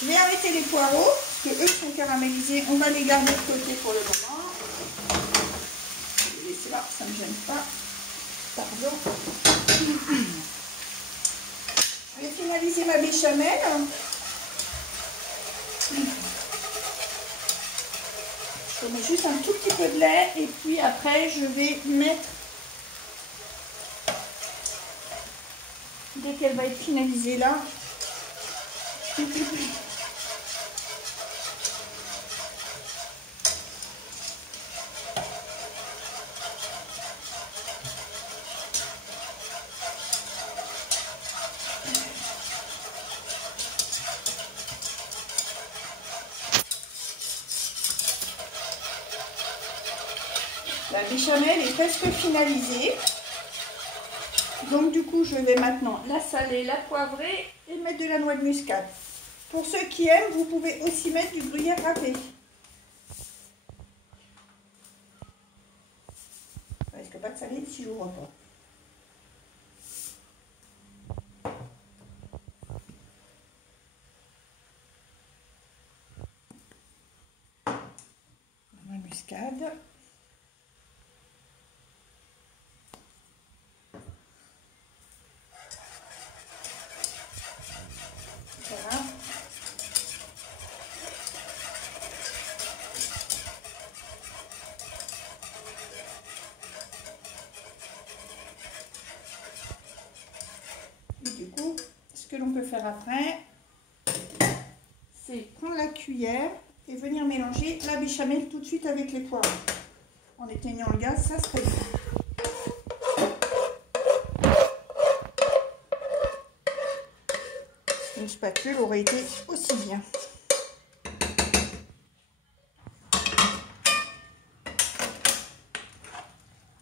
Je vais arrêter les poireaux, parce que eux sont caramélisés. On va les garder de côté pour le moment. Je vais les laisser là, ça ne me gêne pas. Pardon. Je vais finaliser ma béchamel. Je mets juste un tout petit peu de lait et puis après je vais mettre, dès qu'elle va être finalisée là, la béchamel est presque finalisée. Donc du coup, je vais maintenant la saler, la poivrer et mettre de la noix de muscade. Pour ceux qui aiment, vous pouvez aussi mettre du gruyère râpé. Ça risque pas de saler si je n'ouvre pas. La noix de muscade. Voilà. Et du coup, ce que l'on peut faire après, c'est prendre la cuillère et venir mélanger la béchamel tout de suite avec les poireaux. En éteignant le gaz, ça serait bien. Une spatule aurait été aussi bien.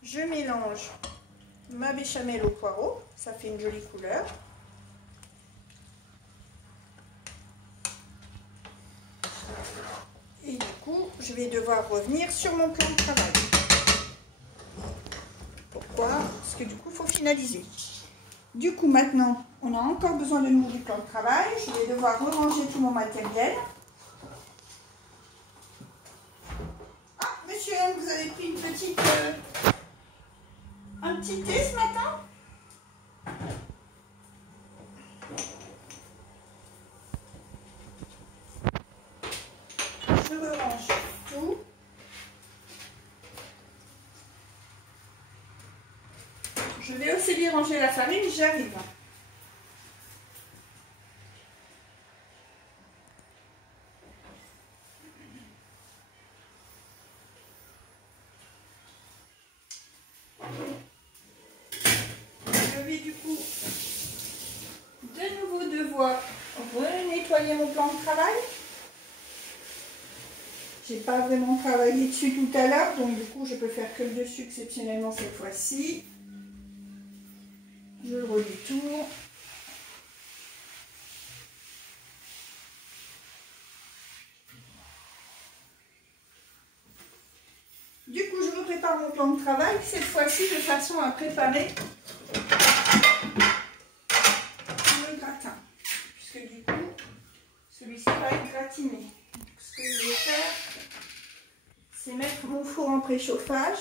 Je mélange ma béchamel au poireau, ça fait une jolie couleur. Et du coup, je vais devoir revenir sur mon plan de travail. Pourquoi? Parce que du coup, il faut finaliser. Du coup, maintenant, on a encore besoin de nouveau du plan de travail. Je vais devoir ranger tout mon matériel. Ah, monsieur M, vous avez pris une petite... un petit thé ce matin? Je range tout. Je vais aussi bien ranger la farine, j'arrive. Je vais du coup de nouveau devoir renettoyer mon plan de travail. J'ai pas vraiment travaillé dessus tout à l'heure, donc du coup je peux faire que le dessus exceptionnellement cette fois-ci. Je le redétourne. Du coup, je me prépare mon plan de travail, cette fois-ci de façon à préparer le gratin. Puisque du coup, celui-ci va être gratiné. Donc, ce que je vais faire, c'est mettre mon four en préchauffage.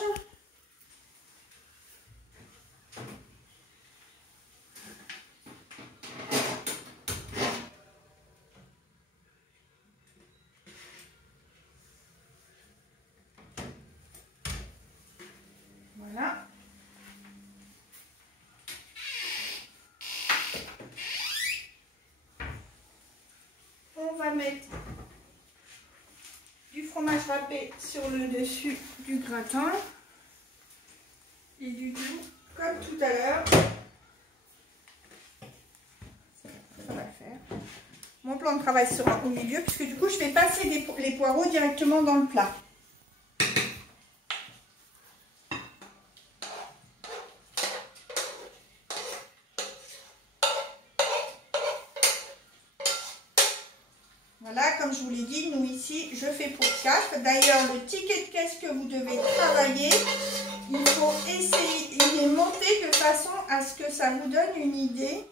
Voilà. On va mettre du fromage râpé sur le dessus du gratin. Et du coup, comme tout à l'heure, ça va le faire. Mon plan de travail sera au milieu, puisque du coup, je vais passer les poireaux directement dans le plat. Voilà, comme je vous l'ai dit, nous ici, je fais pour 4. D'ailleurs, le ticket de caisse que vous devez travailler, il faut essayer, il est monté de façon à ce que ça vous donne une idée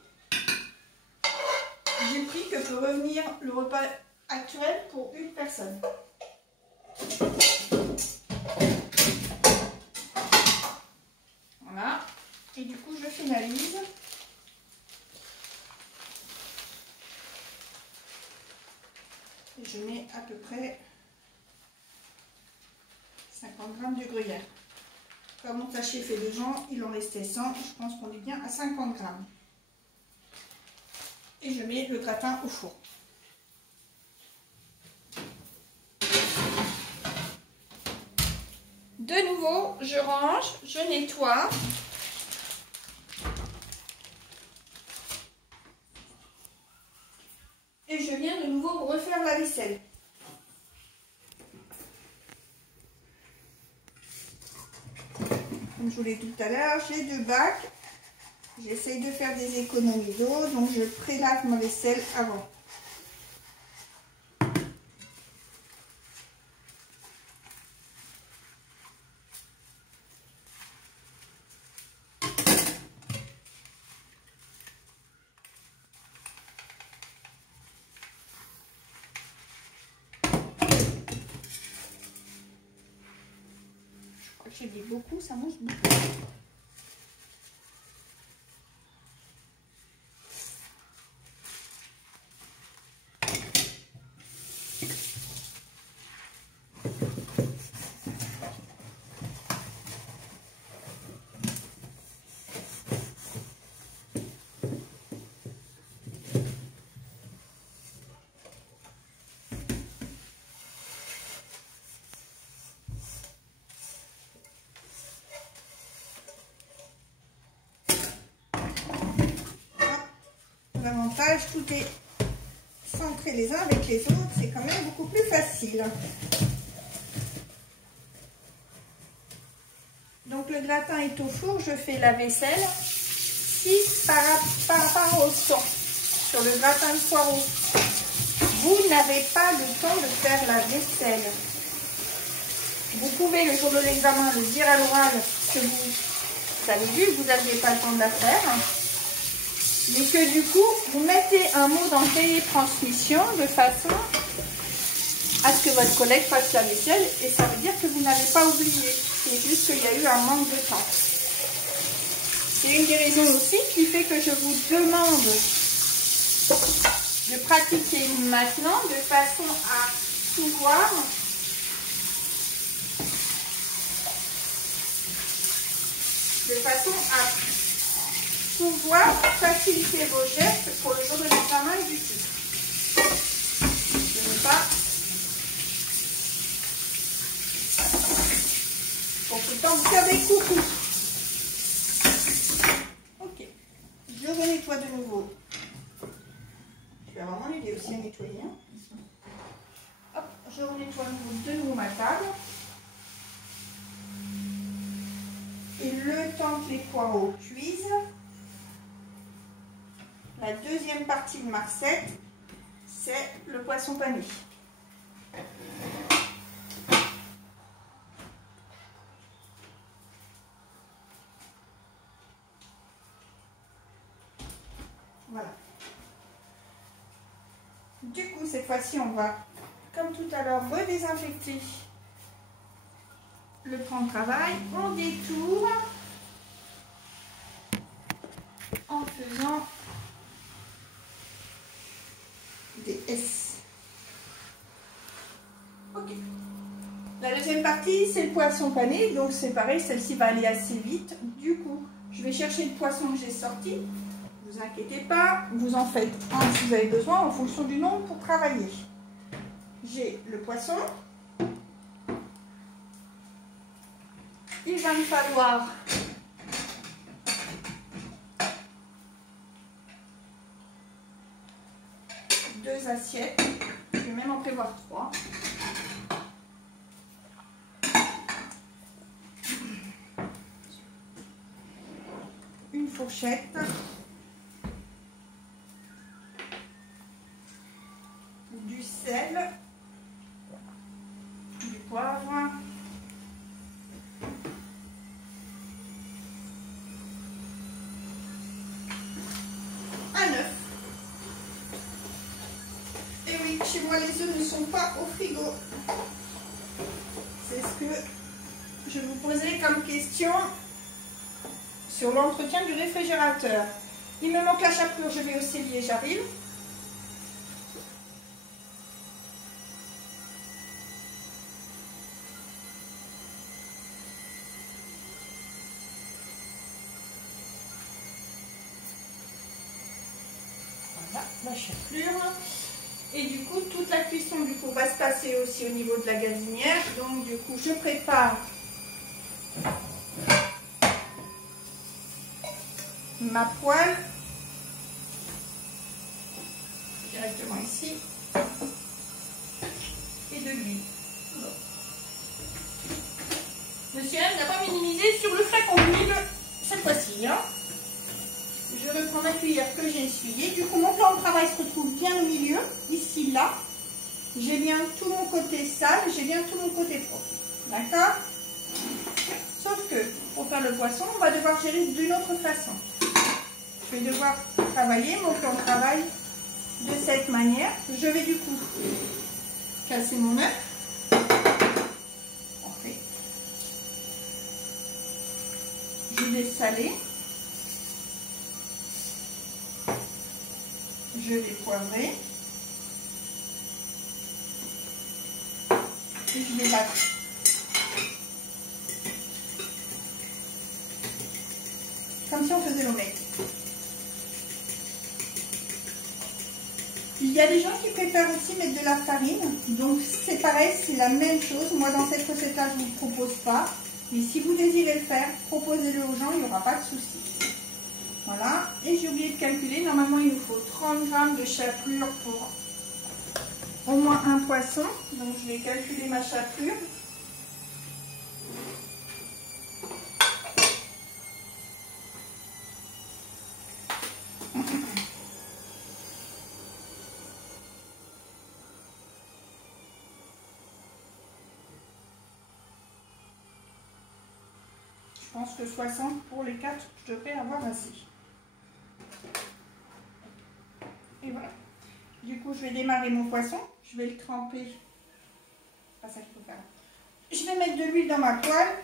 du prix que peut revenir le repas actuel pour une personne. Voilà. Et du coup, je finalise. Et je mets à peu près 50 g de gruyère. Comme mon sachet fait 2 gens, il en restait 100. Je pense qu'on est bien à 50 g. Et je mets le gratin au four. De nouveau, je range, je nettoie. Et je viens de nouveau refaire la vaisselle. Comme je vous l'ai dit tout à l'heure, j'ai 2 bacs. J'essaye de faire des économies d'eau, donc je prélave ma vaisselle avant. Je crois que j'ai dit beaucoup, ça mange beaucoup. L'avantage, tout est centré les uns avec les autres, c'est quand même beaucoup plus facile. Donc le gratin est au four, je fais la vaisselle. Si par rapport au son sur le gratin de poireaux, vous n'avez pas le temps de faire la vaisselle, vous pouvez le jour de l'examen le dire à l'oral que vous avez vu que vous n'aviez pas le temps de la faire. Mais que du coup, vous mettez un mot dans le cahier de transmission de façon à ce que votre collègue fasse la vaisselle et ça veut dire que vous n'avez pas oublié. C'est juste qu'il y a eu un manque de temps. C'est une des raisons aussi qui fait que je vous demande de pratiquer maintenant de façon à pouvoir faciliter vos gestes pour le jour de l'examen et du titre. Je ne veux pas pour tout le temps vous faire des coucous. Ok, je renettoie de nouveau. Je vais vraiment l'aider aussi à nettoyer. Hop, je renettoie de nouveau ma table. Et le temps que les poireaux cuisent, la deuxième partie de ma recette, c'est le poisson pané. Voilà. Du coup, cette fois-ci, on va, comme tout à l'heure, redésinfecter le plan de travail. On détourne en faisant des S. Ok. La deuxième partie, c'est le poisson pané. Donc c'est pareil, celle-ci va aller assez vite. Du coup, je vais chercher le poisson que j'ai sorti. Ne vous inquiétez pas, vous en faites un si vous avez besoin en fonction du nombre pour travailler. J'ai le poisson. Il va me falloir deux assiettes. Je vais même en prévoir 3. Une fourchette. Du sel. Du poivre. Un œuf. savez que chez moi les œufs ne sont pas au frigo. C'est ce que je vous posais comme question sur l'entretien du réfrigérateur. Il me manque la chapelure, je vais au cellier, j'arrive. Voilà, la chapelure. Et du coup, toute la cuisson du coup va se passer aussi au niveau de la gazinière. Donc du coup, je prépare ma poêle directement ici et de l'huile. Monsieur M n'a pas minimisé sur le flacon d'huile cette fois-ci. Hein. Je reprends ma cuillère que j'ai essuyée. Du coup, mon plan de travail se retrouve bien au milieu, ici, là. J'ai bien tout mon côté sale, j'ai bien tout mon côté propre. D'accord? Sauf que, pour faire le poisson, on va devoir gérer d'une autre façon. Je vais devoir travailler mon plan de travail de cette manière. Je vais du coup casser mon œuf. Parfait. Je vais saler. Je vais poivrer. Et je vais battre. Comme si on faisait l'omelette. Il y a des gens qui préfèrent aussi mettre de la farine. Donc c'est pareil, c'est la même chose. Moi dans cette recette-là, je ne vous propose pas. Mais si vous désirez le faire, proposez-le aux gens, il n'y aura pas de souci. Voilà. Et j'ai oublié de calculer. Normalement, il nous faut 30 g de chapelure pour au moins un poisson. Donc je vais calculer ma chapelure. Je pense que 60 pour les 4, je devrais avoir assez. Et voilà. Du coup, je vais démarrer mon poisson. Je vais le tremper. C'est pas ça qu'il faut faire. Je vais mettre de l'huile dans ma poêle.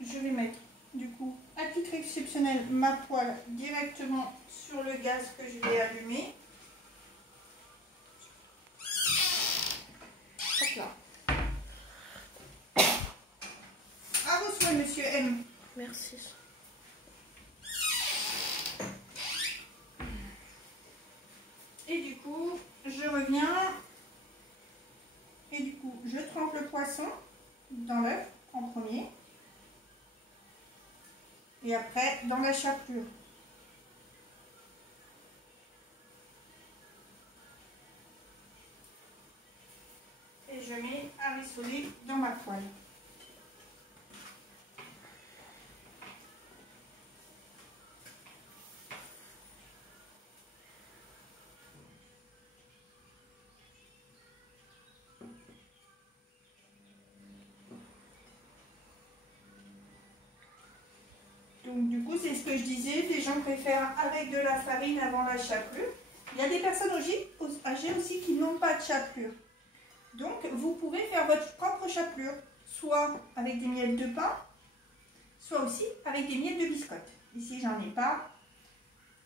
Je vais mettre du coup à titre exceptionnel ma poêle directement sur le gaz que je vais allumer. Hop là. À vos souhaits, monsieur M. Merci. Et du coup, je reviens. Et du coup, je trempe le poisson dans l'œuf en premier. Et après, dans la chapelure. Et je mets à rissoler dans ma poêle. Donc du coup, c'est ce que je disais, les gens préfèrent avec de la farine avant la chapelure. Il y a des personnes âgées aussi qui n'ont pas de chapelure. Donc vous pouvez faire votre propre chapelure, soit avec des miettes de pain, soit aussi avec des miettes de biscotte. Ici, j'en ai pas.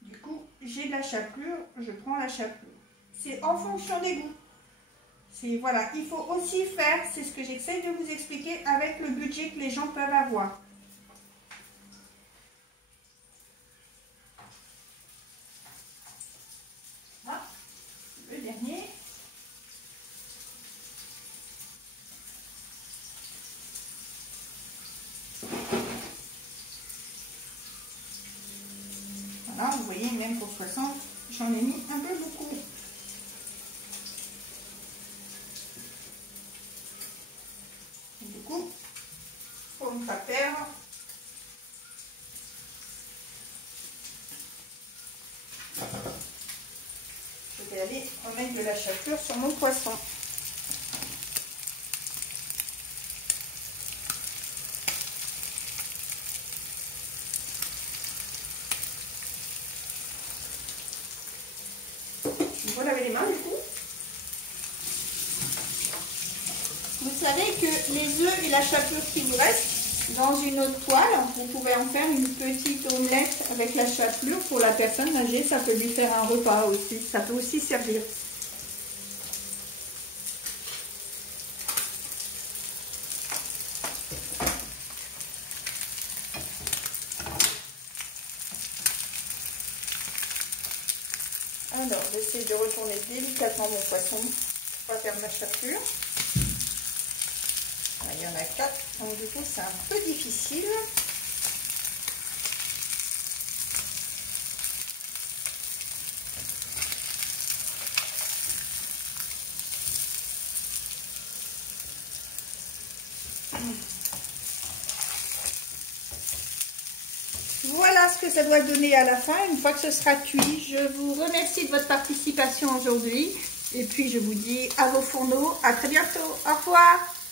Du coup, j'ai de la chapelure, je prends la chapelure. C'est en fonction des goûts. Voilà, il faut aussi faire, c'est ce que j'essaie de vous expliquer, avec le budget que les gens peuvent avoir. Le dernier. Voilà, vous voyez, même pour 60, j'en ai mis un peu beaucoup. Et du coup, pour ne pas perdre, je vais aller remettre de la chapelure sur mon poisson. savez que les œufs et la chapelure qui vous restent, dans une autre poêle, vous pouvez en faire une petite omelette avec la chapelure. Pour la personne âgée, ça peut lui faire un repas aussi. Ça peut aussi servir. Alors, j'essaie de retourner délicatement mon poisson pour pas faire ma chapelure. Il y en a 4, donc du coup c'est un peu difficile. Voilà ce que ça doit donner à la fin, une fois que ce sera cuit. Je vous remercie de votre participation aujourd'hui. Et puis je vous dis à vos fourneaux, à très bientôt. Au revoir.